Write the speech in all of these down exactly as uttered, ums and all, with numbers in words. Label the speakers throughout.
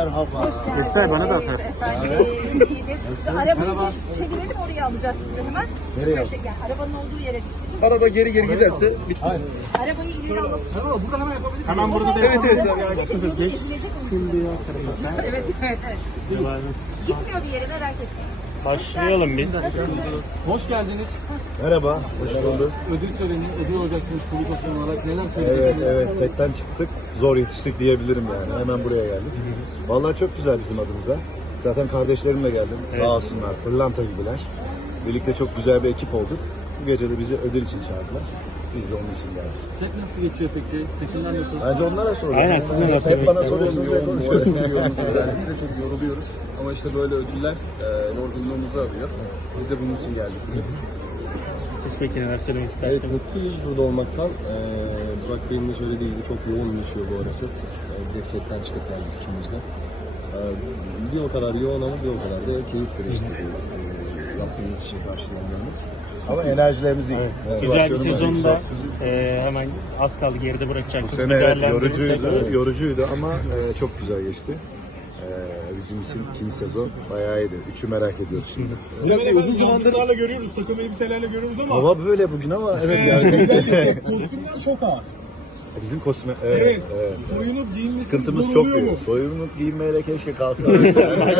Speaker 1: Merhaba.
Speaker 2: Göster bana da atarsın.
Speaker 3: Efendim, iyidir. Arabayı bir çevirelim, oraya alacağız sizi hemen.
Speaker 1: Nereye?
Speaker 3: Yani arabanın olduğu yere gideceğiz.
Speaker 4: Araba geri geri giderse
Speaker 1: Hayır.
Speaker 3: Arabayı ileri alıp...
Speaker 4: burada hemen yapabiliriz.
Speaker 2: Hemen burada da
Speaker 4: Evet, evet.
Speaker 3: Ezilecek onu.
Speaker 2: Şimdi ya tarafa.
Speaker 3: Evet, evet, evet. Gitmiyor bir yere, merak etmeyin.
Speaker 2: Başlayalım biz.
Speaker 3: Nasılsınız?
Speaker 4: Hoş geldiniz.
Speaker 1: Merhaba. Hoş bulduk.
Speaker 4: Ödül töreni, ödül olacaksınız kulüp başkanı olarak. Neler
Speaker 1: Evet,
Speaker 4: söyleyeceksiniz?
Speaker 1: evet. Setten çıktık. Zor yetiştik diyebilirim yani. Hemen buraya geldik. Vallahi çok güzel bizim adımıza. Zaten kardeşlerimle geldim.
Speaker 2: Evet.
Speaker 1: Sağ olsunlar. Pırlanta gibiler. Birlikte çok güzel bir ekip olduk. Bu gece de bizi ödül için çağırdılar. Biz de onun için geldik.
Speaker 4: Set nasıl geçiyor peki? Çekimler nasıl?
Speaker 1: Bence onlara sorun.
Speaker 2: Aynen, siz neler
Speaker 1: Hep bana
Speaker 2: söyleyeceksiniz?
Speaker 1: soruyorsunuz ve konuşuyoruz.
Speaker 5: Özellikle çok yoruluyoruz ama işte böyle ödüller e, yorgunluğumuzu alıyor. Biz de bunun için geldik.
Speaker 2: Siz peki neler söylemek
Speaker 5: Evet,
Speaker 2: istersiniz?
Speaker 5: mutluyuz burada olmaktan. E, Burak Bey'in de söylediği gibi çok yoğun geçiyor bu ara set. E, direkt setten çıkıp geldik ikimiz de. E, bir o kadar yoğun ama bir o kadar da keyif veriyor işte bu, e, yaptığımız için karşılanmalı.
Speaker 1: Ama enerjilerimiz iyi.
Speaker 2: Evet.
Speaker 1: Evet.
Speaker 2: Güzel bir
Speaker 1: Motivasyonumuz
Speaker 2: sezonda
Speaker 1: yüksek.
Speaker 2: e, hemen az kaldı geride
Speaker 1: Bu
Speaker 2: bırakacaksınız.
Speaker 1: sene evet,
Speaker 2: Değerlendirirsek-
Speaker 1: yorucuydu, yorucuydu ama e, çok güzel geçti. E, bizim için ikinci sezon bayağı iyiydi. Üçü merak ediyoruz şimdi.
Speaker 4: Burak Bey uzun zamandır
Speaker 6: Yazlıklarla görüyoruz, takım elbiselerle görüyoruz ama
Speaker 1: Hava böyle bugün ama evet yani.
Speaker 6: özellikle kostümler çok ağır.
Speaker 1: Bizim kostüme, evet,
Speaker 6: Evet,
Speaker 1: evet.
Speaker 6: soyunup giyinmesi
Speaker 1: Sıkıntımız
Speaker 6: zor
Speaker 1: çok
Speaker 6: oluyor mu?
Speaker 1: büyük. Soyunup giyinmeyle keşke kalsaydık.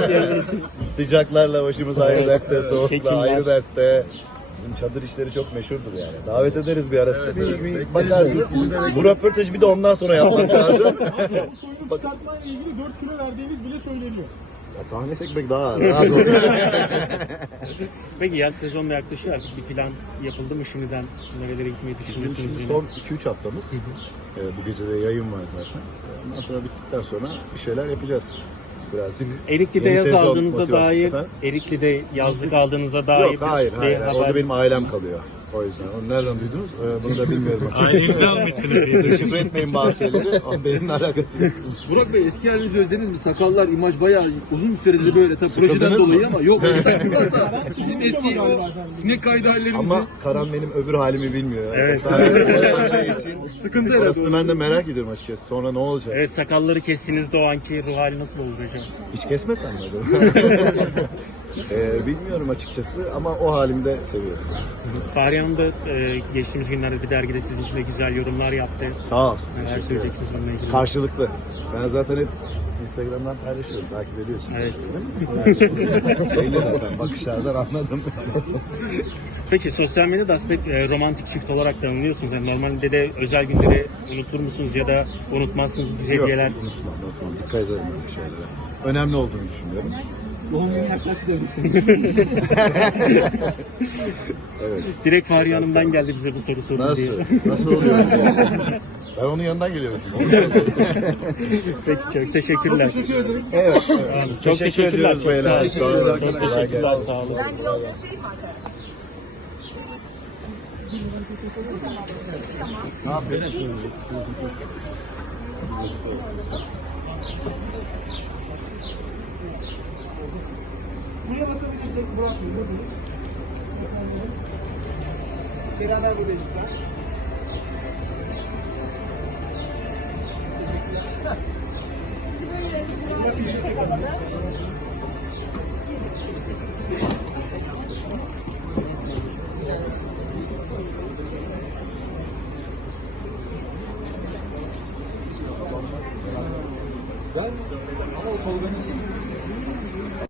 Speaker 1: Sıcaklarla başımız ayrı dertte, soğukla
Speaker 2: Çekimler.
Speaker 1: ayrı dertte. Bizim çadır işleri çok meşhurdur yani. Davet ederiz bir ara. Siz bir, bir bakarsınız. Bu röportajı bir de ondan sonra yapmak lazım.
Speaker 6: Ama bu soyunu çıkartmayla ilgili dört kilo verdiğiniz bile söyleniyor.
Speaker 1: Ya sahne çekmek daha ağır. Rahat olun.
Speaker 2: Peki yaz sezonu da yaklaşıyor, artık bir plan yapıldı mı şimdiden? Nerelere gitmeyi
Speaker 1: Bizim
Speaker 2: düşünüyorsunuz?
Speaker 1: şimdi
Speaker 2: yine?
Speaker 1: son iki üç haftamız. Ee, bu gece de yayın var zaten. Ondan sonra bittikten sonra bir şeyler yapacağız. Birazcık
Speaker 2: Erikli'de
Speaker 1: yeni
Speaker 2: yaz
Speaker 1: sezon
Speaker 2: aldığınıza
Speaker 1: motivasyon.
Speaker 2: dair,
Speaker 1: Efendim?
Speaker 2: Erikli'de yazlık aldığınıza dair
Speaker 1: Yok hayır
Speaker 2: bir
Speaker 1: hayır.
Speaker 2: haber.
Speaker 1: Orada benim ailem kalıyor. O yüzden. Onu nereden duydunuz? Ee, bunu da bilmiyorum.
Speaker 2: Ailenizi almışsınız diye.
Speaker 1: Deşifre etmeyin bazı şeyleri. Ama benimle alakası yok.
Speaker 4: Burak Bey eski halinizi özlediniz mi? Sakallar, imaj bayağı uzun bir süredir böyle. Tabii projeden
Speaker 1: Sıkıldınız mı?
Speaker 4: dolayı ama yok. Sizin eski o sinek kaydı hallerinizi.
Speaker 1: Ama Karan benim öbür halimi bilmiyor.
Speaker 2: Evet.
Speaker 1: Sadece olduğu için.
Speaker 4: Sıkıntı herhalde.
Speaker 1: Orasını ben de merak ediyorum açıkçası. Sonra ne olacak?
Speaker 2: Evet, sakalları kestiğinizde o anki ruh hali nasıl olur hocam?
Speaker 1: Hiç kesmesen mi acaba? ee, bilmiyorum açıkçası ama o halimde seviyorum.
Speaker 2: Fahriye Hanım da e, geçtiğimiz günlerde bir dergide sizin için de güzel yorumlar yaptı.
Speaker 1: Sağ olsun.
Speaker 2: Neler
Speaker 1: Teşekkür ederim.
Speaker 2: söyleyeceksiniz onunla ilgili?
Speaker 1: Karşılıklı. Ben zaten hep Instagram'dan paylaşıyorum. Takip ediyorsunuz.
Speaker 2: Evet.
Speaker 1: Belli zaten. Bakışlardan anladım.
Speaker 2: Peki sosyal medyada aslında e, romantik çift olarak tanınıyorsunuz. Yani normalde de özel günleri unutur musunuz ya da unutmazsınız bu
Speaker 1: Yok,
Speaker 2: hediyeler?
Speaker 1: unutmam, unutmam. Dikkat ederim öyle şeylere. Önemli olduğunu düşünüyorum.
Speaker 4: Doğum günü yaklaştı demek
Speaker 1: Evet.
Speaker 2: Direkt Fahriye Hanım'dan geldi bize bu soru sorun
Speaker 1: Nasıl?
Speaker 2: diye.
Speaker 1: Nasıl oluyor? Ben onun yanından geliyorum.
Speaker 2: Peki çok teşekkürler.
Speaker 4: Teşekkür ederiz.
Speaker 1: Evet.
Speaker 2: Çok
Speaker 1: Teşekkür
Speaker 2: teşekkürler.
Speaker 1: ediyoruz
Speaker 2: Çok
Speaker 1: beyler.
Speaker 2: sağ
Speaker 1: Sağ
Speaker 2: olun.
Speaker 1: olun.
Speaker 2: Çok
Speaker 1: Kolay
Speaker 2: teşekkürler.
Speaker 1: gelsin.
Speaker 2: Sağ olun.
Speaker 3: Ben bir yolda şey mi arkadaşlar?
Speaker 1: Ne yapıyorsun?
Speaker 6: Buraya bakabilirsek Burak Bey, buradayız. Beraber buradayız lütfen.
Speaker 4: Ben ama o Tolga'nın